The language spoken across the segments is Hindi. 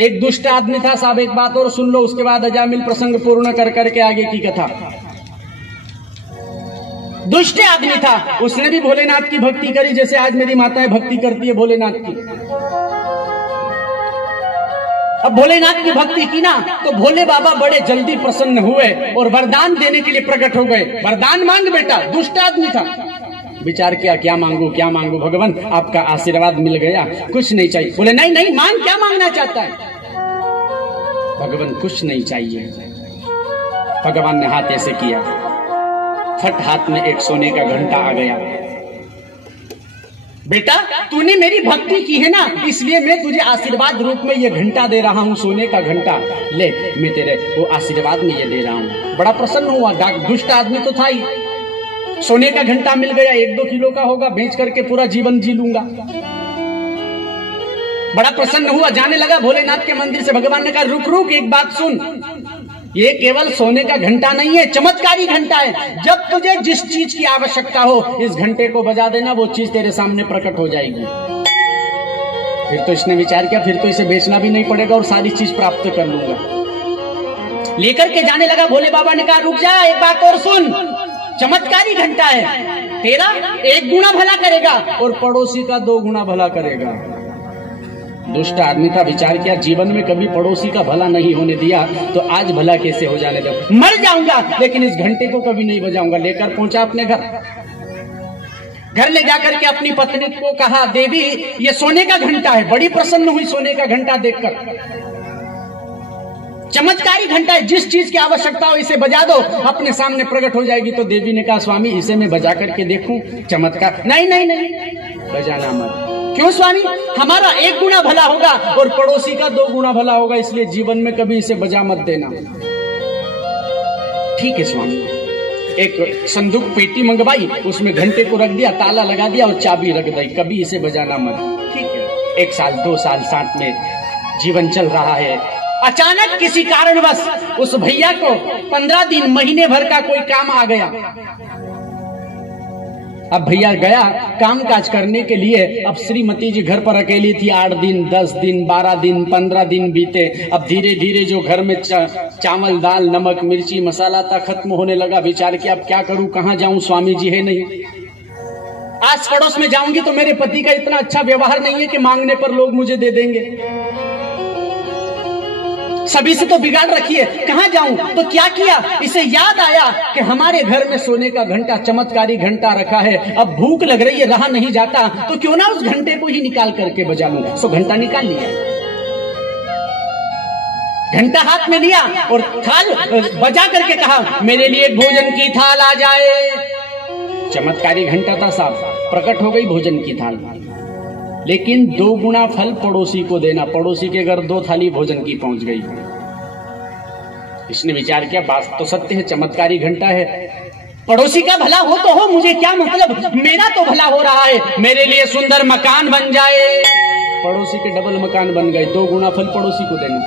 एक दुष्ट आदमी था साहब, एक बात और सुन लो, उसके बाद अजामिल प्रसंग पूर्ण कर करके आगे की कथा। दुष्ट आदमी था, उसने भी भोलेनाथ की भक्ति करी जैसे आज मेरी माताएं भक्ति करती है भोलेनाथ की। अब भोलेनाथ की भक्ति की ना तो भोले बाबा बड़े जल्दी प्रसन्न हुए और वरदान देने के लिए प्रकट हो गए। वरदान मांग बेटा। दुष्ट आदमी था, विचार किया क्या मांगू क्या मांगू, भगवान आपका आशीर्वाद मिल गया, कुछ नहीं चाहिए। बोले नहीं नहीं, मांग, क्या मांगना चाहता है? भगवान कुछ नहीं चाहिए। भगवान ने हाथ ऐसे किया, फट हाथ में एक सोने का घंटा आ गया। बेटा तूने मेरी भक्ति की है ना, इसलिए मैं तुझे आशीर्वाद रूप में ये घंटा दे रहा हूँ, सोने का घंटा ले, मैं तेरे वो आशीर्वाद में ये दे रहा हूँ। बड़ा प्रसन्न हुआ। दुष्ट आदमी तो था ही, सोने का घंटा मिल गया, 1-2 किलो का होगा, बेच करके पूरा जीवन जी लूंगा। बड़ा प्रसन्न हुआ, जाने लगा भोलेनाथ के मंदिर से। भगवान ने कहा रुक रुक, एक बात सुन, ये केवल सोने का घंटा नहीं है, चमत्कारी घंटा है। जब तुझे जिस चीज की आवश्यकता हो इस घंटे को बजा देना, वो चीज तेरे सामने प्रकट हो जाएगी। फिर तो इसने विचार किया, फिर तो इसे बेचना भी नहीं पड़ेगा और सारी चीज प्राप्त कर लूंगा। लेकर के जाने लगा। भोले बाबा ने कहा रुक जा, एक बात और सुन, चमत्कारी घंटा है, तेरा 1 गुना भला करेगा और पड़ोसी का 2 गुना भला करेगा। दुष्ट आदमी था, विचार किया जीवन में कभी पड़ोसी का भला नहीं होने दिया, तो आज भला कैसे हो जाने दो, मर जाऊंगा लेकिन इस घंटे को कभी नहीं बजाऊंगा। लेकर पहुंचा अपने घर। घर ले जाकर के अपनी पत्नी को कहा देवी ये सोने का घंटा है। बड़ी प्रसन्न हुई सोने का घंटा देखकर। चमत्कारी घंटा है, जिस चीज की आवश्यकता हो इसे बजा दो, अपने सामने प्रकट हो जाएगी। तो देवी ने कहा स्वामी इसे मैं बजा करके देखूं चमत्कार? नहीं नहीं नहीं, बजाना मत। क्यों स्वामी? हमारा 1 गुना भला होगा और पड़ोसी का 2 गुना भला होगा, इसलिए जीवन में कभी इसे बजा मत देना। ठीक है स्वामी। एक संदूक पेटी मंगवाई, उसमें घंटे को रख दिया, ताला लगा दिया और चाबी रख दी, कभी इसे बजाना मत। ठीक है। 1 साल 2 साल साथ में जीवन चल रहा है। अचानक किसी कारणवश उस भैया को 15 दिन महीने भर का कोई काम आ गया। अब भैया गया काम काज करने के लिए। अब श्रीमती जी घर पर अकेली थी। 8 दिन 10 दिन 12 दिन 15 दिन बीते। अब धीरे धीरे जो घर में चावल दाल नमक मिर्ची मसाला था खत्म होने लगा। विचार किया अब क्या करूं, कहाँ जाऊं, स्वामी जी है नहीं। आस पड़ोस में जाऊंगी तो मेरे पति का इतना अच्छा व्यवहार नहीं है कि मांगने पर लोग मुझे दे देंगे। सभी से तो बिगाड़ रखी है, कहां जाऊं? तो क्या किया, इसे याद आया कि हमारे घर में सोने का घंटा चमत्कारी घंटा रखा है। अब भूख लग रही है, रहा नहीं जाता, तो क्यों ना उस घंटे को ही निकाल करके बजा लूंगा। सो घंटा निकाल लिया, घंटा हाथ में लिया और थाल बजा करके कहा मेरे लिए भोजन की थाल आ जाए। चमत्कारी घंटा था साहब, प्रकट हो गई भोजन की थाल। लेकिन 2 गुना फल पड़ोसी को देना। पड़ोसी के घर 2 थाली भोजन की पहुंच गई। इसने विचार किया बात तो सत्य है, चमत्कारी घंटा है, पड़ोसी का भला हो तो हो, मुझे क्या मतलब, मेरा तो भला हो रहा है। मेरे लिए सुंदर मकान बन जाए। पड़ोसी के डबल मकान बन गए। 2 गुना फल पड़ोसी को देना।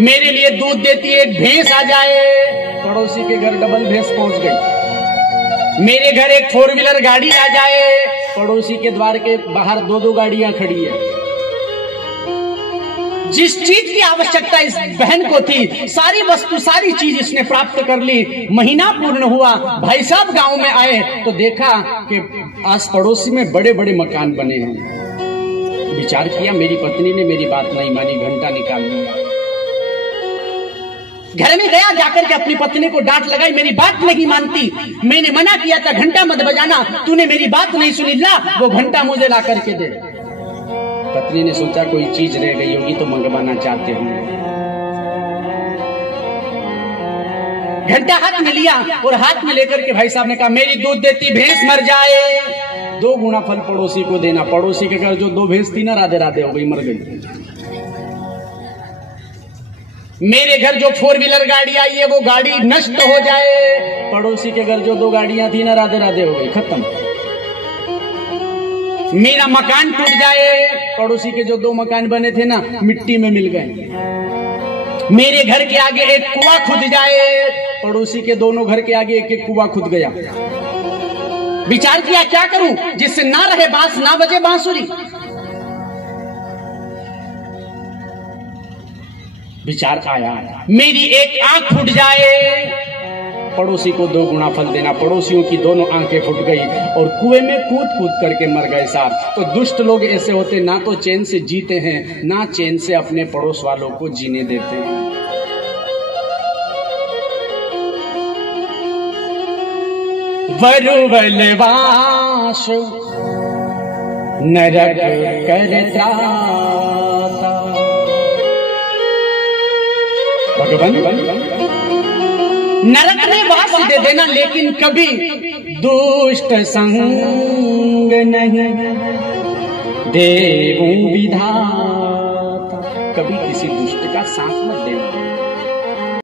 मेरे लिए दूध देती एक भैंस आ जाए। पड़ोसी के घर डबल भैंस पहुंच गई। मेरे घर एक 4 व्हीलर गाड़ी आ जाए। पड़ोसी के द्वार के बाहर 2-2 गाड़ियां खड़ी है। जिस चीज की आवश्यकता इस बहन को थी, सारी वस्तु सारी चीज इसने प्राप्त कर ली। महीना पूर्ण हुआ, भाई साहब गांव में आए तो देखा कि आस पड़ोसी में बड़े बड़े मकान बने हैं। विचार किया मेरी पत्नी ने मेरी बात नहीं मानी, घंटा निकाल लिया। घर में गया, जाकर के अपनी पत्नी को डांट लगाई, मेरी बात नहीं मानती, मैंने मना किया था घंटा मत बजाना, तूने मेरी बात नहीं सुनी, ला वो घंटा मुझे ला करके दे। पत्नी ने सोचा कोई चीज रह गई होगी तो मंगवाना चाहते होंगे। घंटा हाथ में लिया और हाथ में लेकर के भाई साहब ने कहा मेरी दूध देती भैंस मर जाए। 2 गुना फल पड़ोसी को देना। पड़ोसी के घर जो 2 भैंस थी ना, राधे राधे हो गई, मर गई। मेरे घर जो 4 व्हीलर गाड़ी आई है वो गाड़ी नष्ट हो जाए। पड़ोसी के घर जो 2 गाड़ियां थी ना, राधे राधे हो गई, खत्म। मेरा मकान टूट जाए। पड़ोसी के जो 2 मकान बने थे ना, मिट्टी में मिल गए। मेरे घर के आगे एक कुआं खुद जाए। पड़ोसी के दोनों घर के आगे एक एक कुआं खुद गया। विचार किया क्या करूं जिससे ना रहे बांस, ना बजे बांसुरी। विचार आया, मेरी एक आंख फूट जाए, पड़ोसी को 2 गुना फल देना। पड़ोसियों की दोनों आंखें फूट गई और कुएं में कूद कूद करके मर गए साहब। तो दुष्ट लोग ऐसे होते, ना तो चैन से जीते हैं, ना चैन से अपने पड़ोस वालों को जीने देते हैं। वरुवलवास नरक करता भगवान, नरक में वास दे देना, लेकिन कभी दुष्ट संग नहीं देवों विधाता। कभी किसी